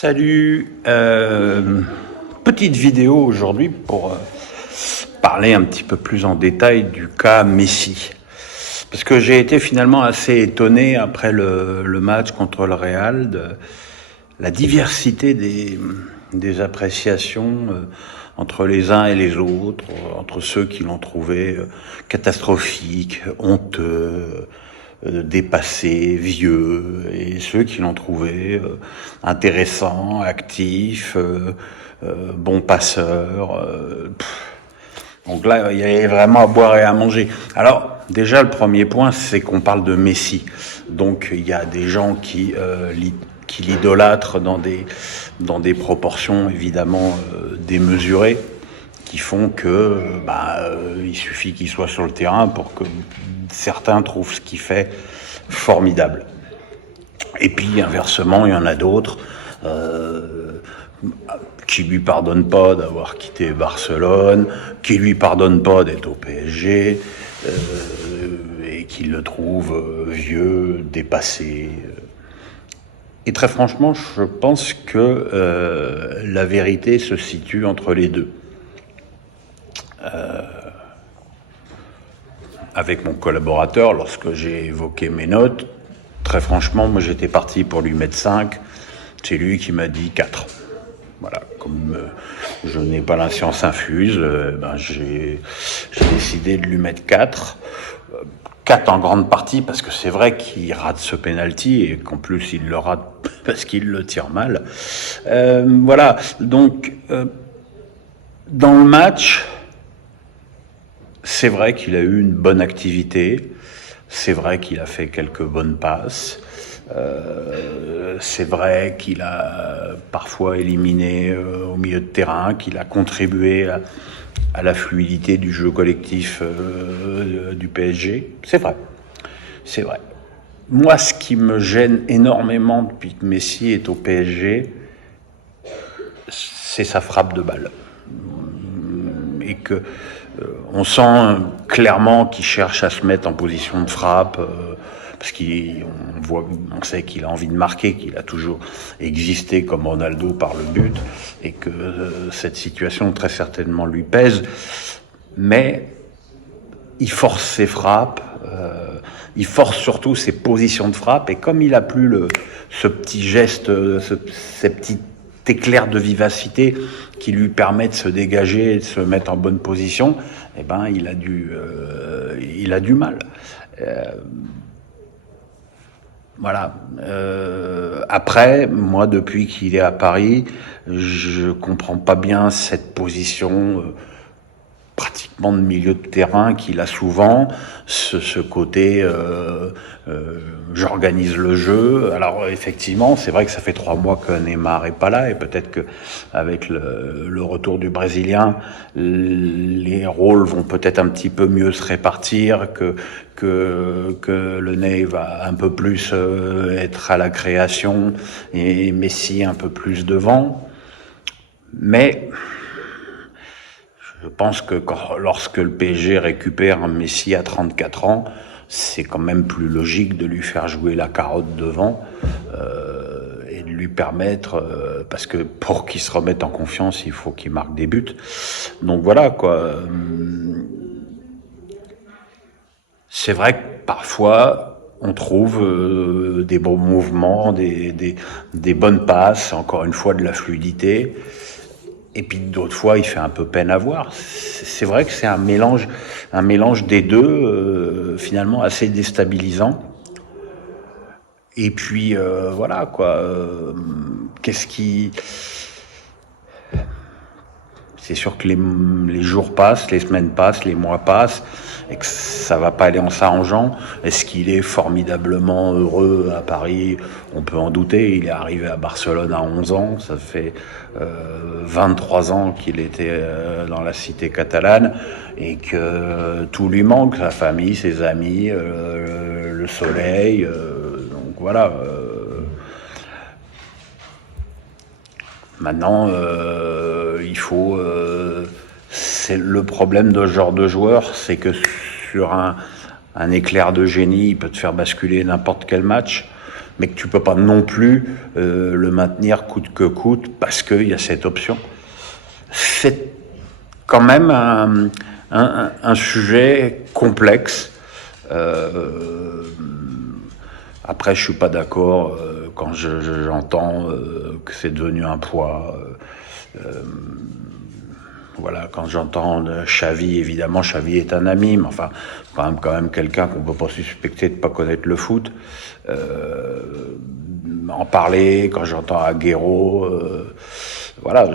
Salut, petite vidéo aujourd'hui pour parler un petit peu plus en détail du cas Messi. Parce que j'ai été finalement assez étonné après le match contre le Real de la diversité des appréciations entre les uns et les autres, entre ceux qui l'ont trouvé catastrophique, honteux, dépassé, vieux, et ceux qui l'ont trouvé intéressant, actif, bon passeur. Donc là, il y avait vraiment à boire et à manger. Alors, déjà, le premier point, c'est qu'on parle de Messi. Donc, il y a des gens qui l'idolâtrent dans des proportions évidemment démesurées, qui font que il suffit qu'il soit sur le terrain pour que certains trouvent ce qu'il fait formidable. Et puis inversement, il y en a d'autres qui lui pardonnent pas d'avoir quitté Barcelone, qui lui pardonnent pas d'être au PSG, et qui le trouvent vieux, dépassé. Et très franchement, je pense que la vérité se situe entre les deux. Avec mon collaborateur, lorsque j'ai évoqué mes notes, très franchement, moi j'étais parti pour lui mettre 5, c'est lui qui m'a dit 4. Voilà, comme je n'ai pas la science infuse, j'ai décidé de lui mettre 4. 4 en grande partie parce que c'est vrai qu'il rate ce penalty et qu'en plus il le rate parce qu'il le tire mal. Voilà, donc dans le match, c'est vrai qu'il a eu une bonne activité, c'est vrai qu'il a fait quelques bonnes passes, c'est vrai qu'il a parfois éliminé au milieu de terrain, qu'il a contribué à la fluidité du jeu collectif du PSG. C'est vrai, c'est vrai. Moi, ce qui me gêne énormément depuis que Messi est au PSG, c'est sa frappe de balle. Et que on sent clairement qu'il cherche à se mettre en position de frappe, parce on sait qu'il a envie de marquer, qu'il a toujours existé comme Ronaldo par le but, et que cette situation très certainement lui pèse. Mais il force ses frappes, il force surtout ses positions de frappe, et comme il a plus ce petit geste, ces petits éclair de vivacité qui lui permet de se dégager et de se mettre en bonne position, eh ben il a du mal. Voilà. Après, moi, depuis qu'il est à Paris, je comprends pas bien cette position pratiquement de milieu de terrain qu'il a souvent, ce côté j'organise le jeu. Alors effectivement, c'est vrai que ça fait 3 mois que Neymar est pas là, et peut-être que avec le retour du Brésilien, les rôles vont peut-être un petit peu mieux se répartir, que le Ney va un peu plus être à la création et Messi un peu plus devant. Mais je pense que lorsque le PSG récupère un Messi à 34 ans, c'est quand même plus logique de lui faire jouer la carotte devant et de lui permettre, parce que pour qu'il se remette en confiance, il faut qu'il marque des buts. Donc voilà, quoi. C'est vrai que parfois, on trouve des bons mouvements, des bonnes passes, encore une fois de la fluidité. Et puis d'autres fois, il fait un peu peine à voir. C'est vrai que c'est un mélange des deux, finalement assez déstabilisant. Et puis voilà quoi. C'est sûr que les jours passent, les semaines passent, les mois passent, et que ça va pas aller en s'arrangeant. Est-ce qu'il est formidablement heureux à Paris? On peut en douter. Il est arrivé à Barcelone à 11 ans. Ça fait 23 ans qu'il était dans la cité catalane, et que tout lui manque, sa famille, ses amis, le soleil. Donc voilà. Maintenant, il faut. C'est le problème de ce genre de joueur, c'est que sur un éclair de génie, il peut te faire basculer n'importe quel match. mais que tu peux pas non plus le maintenir coûte que coûte parce qu'il y a cette option. C'est quand même un sujet complexe. Après, je suis pas d'accord quand j'entends que c'est devenu un poids. Voilà, quand j'entends Xavi, évidemment, Xavi est un ami, mais enfin, quand même quelqu'un qu'on peut pas suspecter de pas connaître le foot. En parler, quand j'entends Agüero, voilà,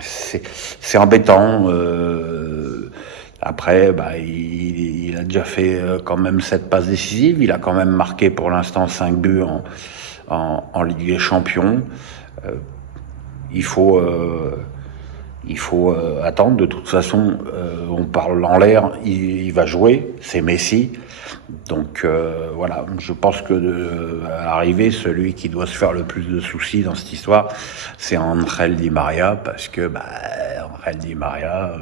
c'est embêtant. Après, il a déjà fait quand même 7 passes décisives. Il a quand même marqué pour l'instant 5 buts en Ligue des Champions. Il faut attendre. De toute façon, on parle en l'air. Il va jouer. C'est Messi. Donc voilà, je pense que à l'arrivée, celui qui doit se faire le plus de soucis dans cette histoire, c'est Angel Di Maria, parce que Angel Di Maria,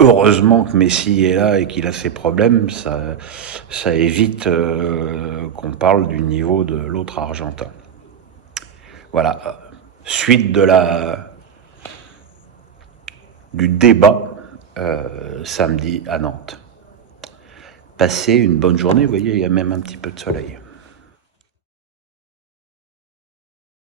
heureusement que Messi est là et qu'il a ses problèmes, ça évite qu'on parle du niveau de l'autre Argentin. Voilà, suite du débat samedi à Nantes. Passez une bonne journée, vous voyez, il y a même un petit peu de soleil.